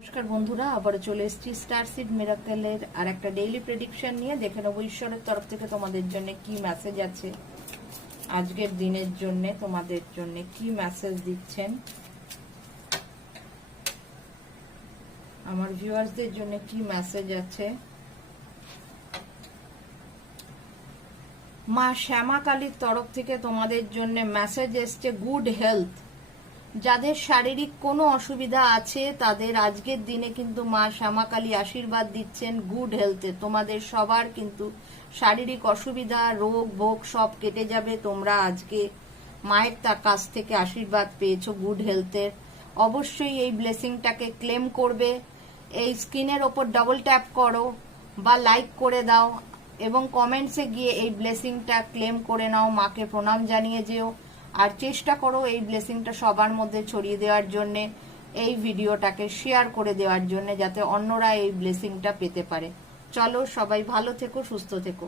নমস্কার বন্ধুরা, আবারও চলে এসেছি স্টার সিড মিরাকেলের আর একটা ডেইলি প্রেডিকশন নিয়ে। দেখে নেবো ঈশ্বরের তরফ থেকে তোমাদের জন্য কি মেসেজ আছে, আজকের দিনের জন্য তোমাদের জন্য কি মেসেজ দিচ্ছেন, আমার ভিউয়ার্সদের জন্য কি মেসেজ আছে। মা শ্যামা কালীর তরফ থেকে তোমাদের জন্য মেসেজ এসছে গুড হেলথ। যাদের শারীরিক কোনো অসুবিধা আছে তাদের আজকের দিনে কিন্তু মা শ্যামা কালী আশীর্বাদ দিচ্ছেন গুড হেলথে। তোমাদের সবার কিন্তু শারীরিক অসুবিধা, রোগ ভোগ সব কেটে যাবে। তোমরা আজকে মায়ের তার কাছ থেকে আশীর্বাদ পেয়েছো গুড হেলথের। অবশ্যই এই ব্লেসিংটাকে ক্লেম করবে। এই স্ক্রিনের ওপর ডবল ট্যাপ করো বা লাইক করে দাও এবং কমেন্টসে গিয়ে এই ব্লেসিংটা ক্লেম করে নাও, মাকে প্রণাম জানিয়ে যেও। আর চেষ্টা করো এই ব্লেসিংটা সবার মধ্যে ছড়িয়ে দেওয়ার জন্য, এই ভিডিওটাকে শেয়ার করে দেওয়ার জন্য, যাতে অন্যরা এই ব্লেসিংটা পেতে পারে। চলো, সবাই ভালো থেকো, সুস্থ থেকো।